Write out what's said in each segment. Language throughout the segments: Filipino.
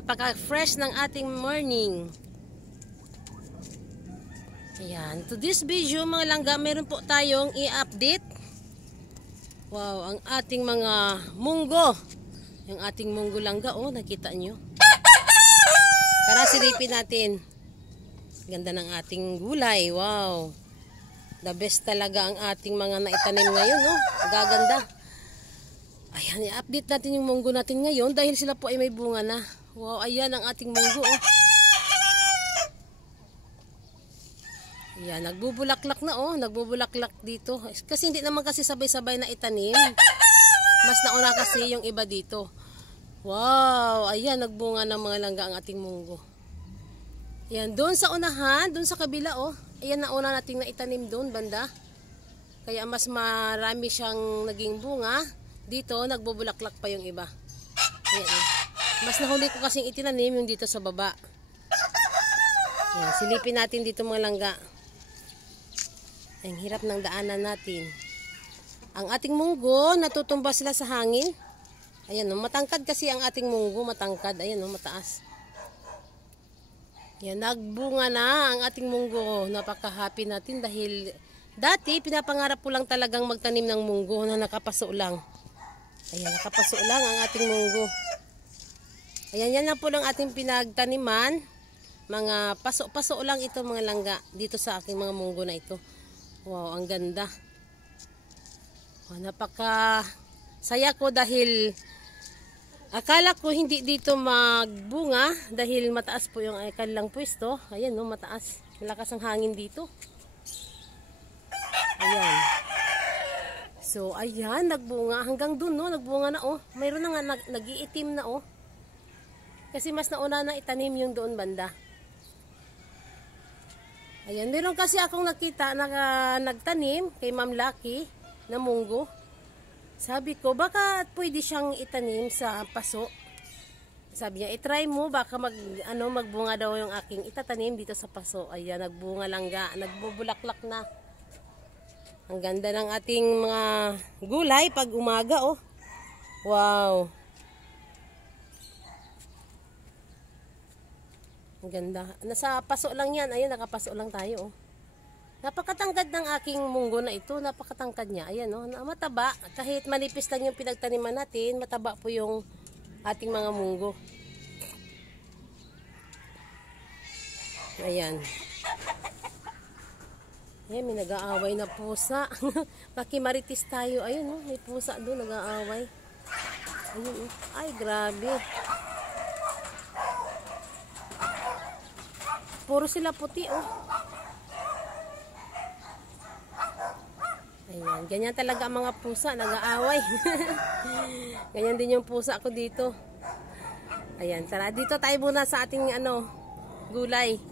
Napaka-fresh ng ating morning. Ayan. To this video mga langga, meron po tayong i-update. Wow, ang ating mga munggo. Yung ating munggo langga, oh, nakita nyo. Tara, silipin natin. Ganda ng ating gulay. Wow. The best talaga ang ating mga naitanim ngayon, no? Gaganda. Ayan, i-update natin yung munggo natin ngayon dahil sila po ay may bunga na. Wow, ayan ang ating munggo, oh. Ayan, nagbubulaklak na, oh. Nagbubulaklak dito. Kasi hindi naman kasi sabay-sabay na itanim. Mas nauna kasi yung iba dito. Wow, ayan, nagbunga ng mga langga ang ating munggo. Ayan, doon sa unahan, doon sa kabila, oh. Ayan, nauna nating naitanim doon, banda. Kaya mas marami siyang naging bunga. Dito, nagbubulaklak pa yung iba. Ayan, oh. Mas nahuli ko kasing itinanim yung dito sa baba. Ayan, silipin natin dito mga langga. Ang hirap ng daanan natin. Ang ating munggo, natutumba sila sa hangin. Ayan, oh, matangkad kasi ang ating munggo, matangkad. Ayan, oh, mataas. Ayan, nagbunga na ang ating munggo. Napaka-happy natin dahil dati pinapangarap ko lang talagang magtanim ng munggo na nakapaso lang. Ayan, nakapaso lang ang ating munggo. Ayan, yan lang po lang ating pinagtaniman. Mga paso-paso lang ito mga langga dito sa aking mga munggo na ito. Wow, ang ganda. Wow, napaka saya ko dahil akala ko hindi dito magbunga dahil mataas po yung kanilang pwesto. Ayan, no, mataas. Malakas ang hangin dito. Ayan. So, ayan, nagbunga. Hanggang dun, no, nagbunga na, oh. Mayroon na nga, nag-iitim na, oh. Kasi mas nauna na itanim yung doon banda. Ayan, meron kasi akong nakita na nagtanim kay Ma'am Lucky na munggo. Sabi ko, baka pwede siyang itanim sa paso. Sabi niya, i-try mo, baka magbunga daw yung aking itatanim dito sa paso. Ayan, nagbunga langga, nagbubulaklak na. Ang ganda ng ating mga gulay pag umaga, oh. Wow. Ang ganda. Nasa paso lang yan. Ayan, nakapaso lang tayo, oh. Napakatangkad ng aking munggo na ito. Napakatangkad niya. Ayan, oh. Mataba. Kahit manipis lang yung pinagtaniman natin, mataba po yung ating mga munggo. Ayan. Ayan, may nag-aaway na pusa. Pakimaritis tayo. Ayun, oh. May pusa doon, nag-aaway. Ayun, oh. Ay, grabe. Puro sila puti, oh. Ayan, ganyan talaga ang mga pusa, nag-aaway. Ganyan din yung pusa ko dito. Ayan, tara, dito tayo muna sa ating gulay.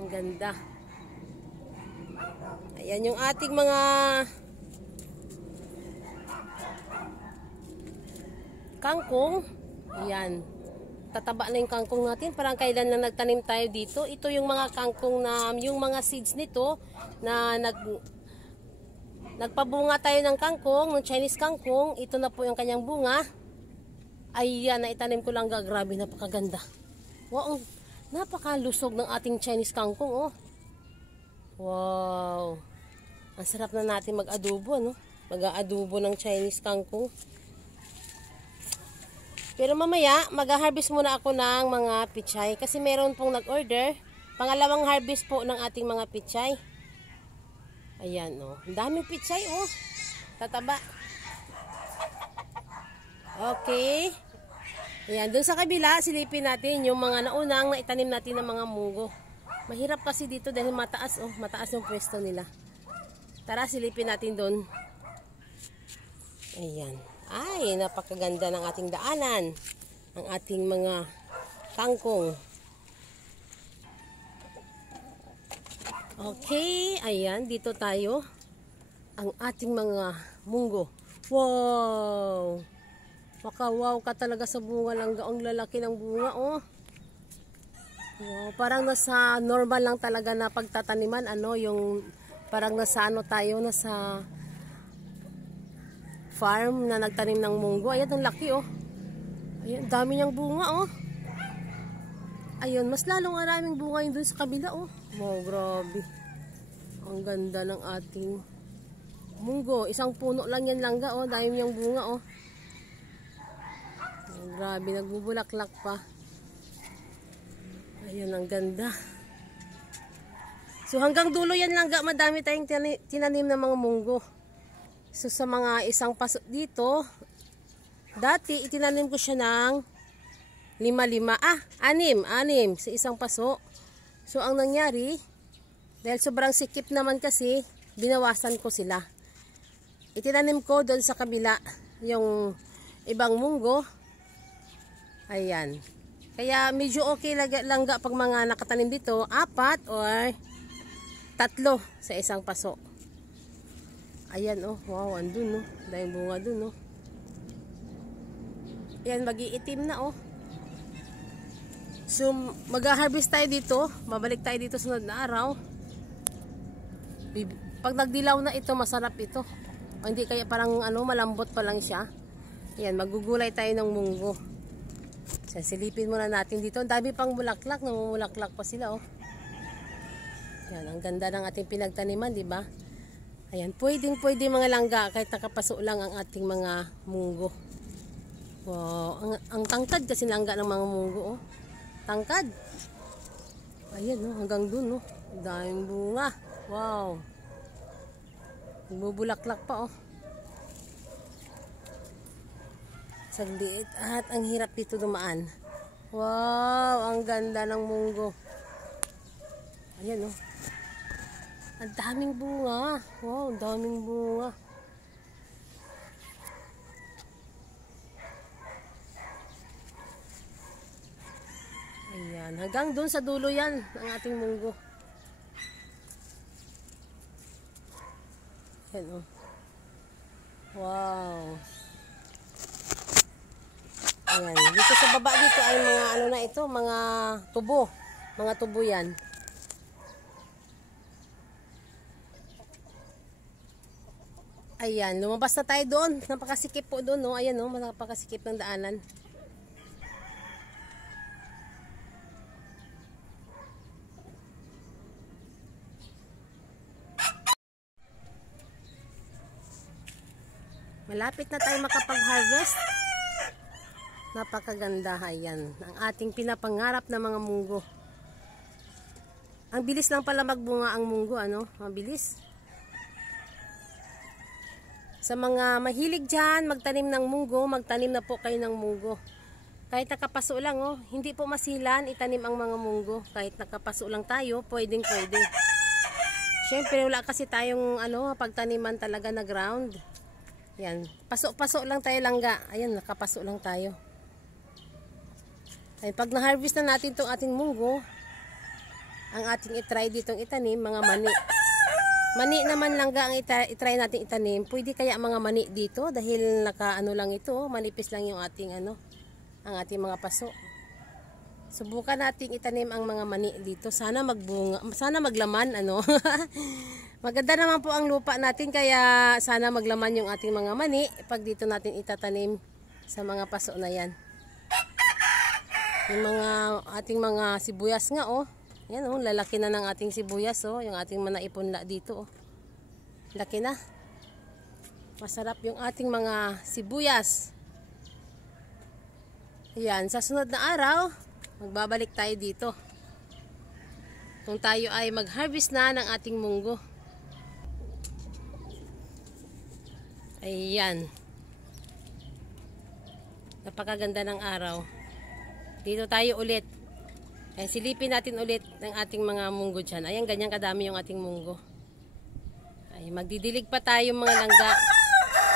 Ang ganda. Ayan yung ating mga kangkong. Ayan. Tataba na yung kangkong natin. Parang kailan na nagtanim tayo dito. Ito yung mga kangkong na, yung mga seeds nito na nagpabunga tayo ng kangkong, ng Chinese kangkong. Ito na po yung kanyang bunga. Ayan, naitanim ko lang. Grabe, napakaganda. Wow, napakalusog ng ating Chinese kangkong, oh. Wow. Ang sarap na natin mag-adobo, no? Mag-aadobo ng Chinese kangkong. Pero mamaya, mag-harvest muna ako ng mga pichay. Kasi meron pong nag-order. Pangalawang harvest po ng ating mga pichay. Ayan, oh. Ang daming pichay, oh. Tataba. Okay. Ayan, dun sa kabila, silipin natin yung mga naunang naitanim natin ng mga munggo. Mahirap kasi dito dahil mataas, oh. Mataas yung pwesto nila. Tara, silipin natin dun. Ayan. Ay, napakaganda ng ating daanan. Ang ating mga kangkong. Okay, ayan, dito tayo. Ang ating mga munggo. Wow! Maka-wow ka talaga sa bunga lang. Ang lalaki ng bunga, oh. Wow, parang nasa normal lang talaga na pagtataniman. Yung parang nasa tayo, nasa farm na nagtanim ng munggo. Ayan, ang laki, oh. Ayan, dami niyang bunga, oh. Ayun, mas lalong maraming bunga yun dun sa kabila, oh. Wow, grabe. Ang ganda ng ating munggo. Isang puno lang yan langga, oh. Dahil niyang bunga, oh. Oh, grabe, nagbubulaklak pa. Ayun, ang ganda. So, hanggang dulo yan langga, madami tayong tinanim na mga munggo. So, sa mga isang paso dito, dati, itinanim ko siya ng 6 sa isang paso. So, ang nangyari, dahil sobrang sikip naman kasi, binawasan ko sila. Itinanim ko doon sa kabila, yung ibang munggo. Ayan. Kaya medyo okay langga pag mga nakatanim dito, 4 or 3 sa isang paso. Ayan, oh. Wow, andun, oh. Dahil bunga dun, oh. Ayan, mag-iitim na, oh. So, mag-harvest tayo dito. Babalik tayo dito sunod na araw. Pag nagdilaw na ito, masarap ito. O, hindi kaya parang malambot pa lang siya. Ayan, magugulay tayo ng munggo. So, silipin muna natin dito. Ang dami pang bulaklak. Namumulaklak pa sila, oh. Ayan, ang ganda ng ating pinagtaniman, di ba? Ayan, pwede mga langga kahit nakapaso lang ang ating mga munggo. Wow, ang tangkad kasi langga ng mga munggo, oh. Tangkad. Ayan, no, hanggang dun, no. Daming bunga. Wow. Nagbubulaklak pa, oh. Sagliit at ang hirap dito dumaan. Wow, ang ganda ng munggo. Ayan, no. Ang daming bunga. Wow, ang daming bunga. Ayan, hanggang doon sa dulo yan ang ating munggo. Ayan, oh. Wow. Ayan, dito sa baba dito ay mga na ito, mga tubo. Mga tubo yan. Ayan, lumabas na tayo doon. Napakasikip po doon, no. Ayan, no, napakasikip ng daanan. Malapit na tayo makapag-harvest. Napakaganda. Ayan, ang ating pinapangarap na mga munggo. Ang bilis lang pala magbunga ang munggo, ano? Mabilis. Sa mga mahilig dyan, magtanim ng munggo, magtanim na po kayo ng munggo. Kahit nakapaso lang, oh, hindi po masilan itanim ang mga munggo. Kahit nakapaso lang tayo, pwedeng pwede. Siyempre, wala kasi tayong pagtaniman talaga na ground. Yan, paso-paso lang tayo langga. Ayan, nakapaso lang tayo. Ay, pag na-harvest na natin itong ating munggo, ang ating itry ditong itanim, mga mani. Mani naman langga ang itry natin itanim. Pwede kaya mga mani dito dahil lang ito, manipis lang yung ating ang ating mga paso. Subukan natin itanim ang mga mani dito. Sana magbunga, sana maglaman Maganda naman po ang lupa natin kaya sana maglaman yung ating mga mani pag dito natin itatanim sa mga paso na yan. Yung ating mga sibuyas nga, oh. Yan, oh, lalaki na ng ating sibuyas, oh. Yung ating manaipunla dito, oh. Laki na. Masarap yung ating mga sibuyas. Yan, sa sunod na araw, magbabalik tayo dito. Kung tayo ay mag-harvest na ng ating munggo. Ayan. Napakaganda ng araw. Dito tayo ulit. Ayan, silipin natin ulit ng ating mga munggo dyan. Ayan, ganyan kadami yung ating munggo. Ay, magdidilig pa tayo mga langga.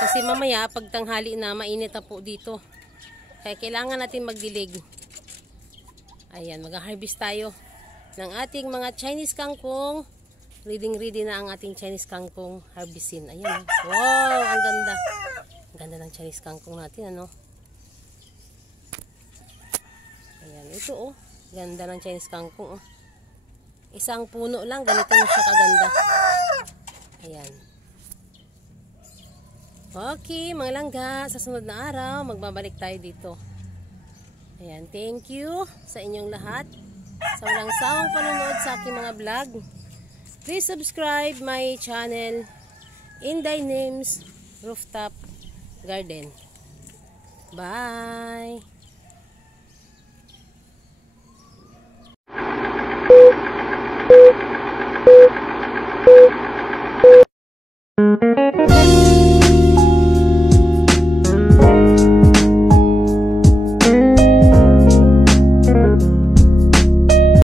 Kasi mamaya, pag tanghali na, mainit na po dito. Kaya kailangan natin magdilig. Ayan, mag-harvest tayo ng ating mga Chinese kangkong. Ready na ang ating Chinese kangkong harvestin. Ayan. Wow, ang ganda. Ang ganda ng Chinese kangkong natin, ano? Ayan, ito, oh. Ganda ng Chinese kangkong, oh. Isang puno lang, ganito na siya kaganda. Ayan. Okay, mga langga, sa sunod na araw, magbabalik tayo dito. Ayan, thank you sa inyong lahat. sa walang sawang panonood sa aking mga vlog. Please subscribe my channel, Inday Names Rooftop Garden. Bye!